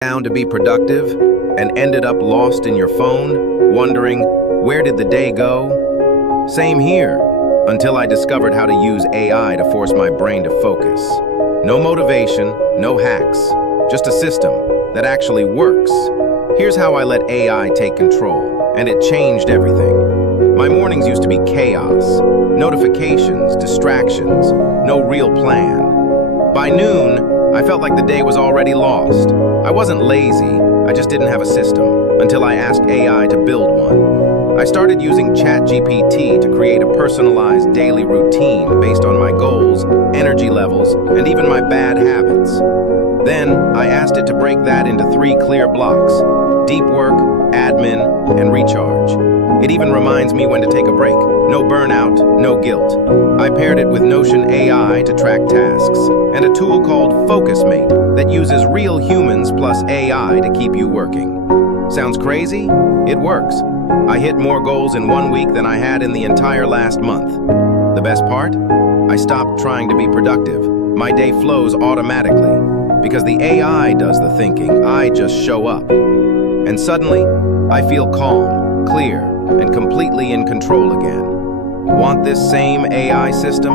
Down to be productive and ended up lost in your phone, wondering, where did the day go? Same here, until I discovered how to use AI to force my brain to focus. No motivation, no hacks, just a system that actually works. Here's how I let AI take control, and it changed everything. My mornings used to be chaos, notifications, distractions, no real plan. By noon, I felt like the day was already lost. I wasn't lazy, I just didn't have a system, until I asked AI to build one. I started using ChatGPT to create a personalized daily routine based on my goals, energy levels, and even my bad habits. Then, I asked it to break that into 3 clear blocks: deep work, admin, and recharge. It even reminds me when to take a break. No burnout, no guilt. I paired it with Notion AI to track tasks, and a tool called FocusMate that uses real humans plus AI to keep you working. Sounds crazy? It works. I hit more goals in 1 week than I had in the entire last month. The best part? I stopped trying to be productive. My day flows automatically. Because the AI does the thinking, I just show up. And suddenly, I feel calm, clear, and completely in control again. Want this same AI system?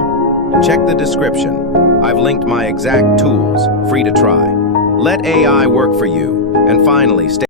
Check the description. I've linked my exact tools, free to try. Let AI work for you, and finally stay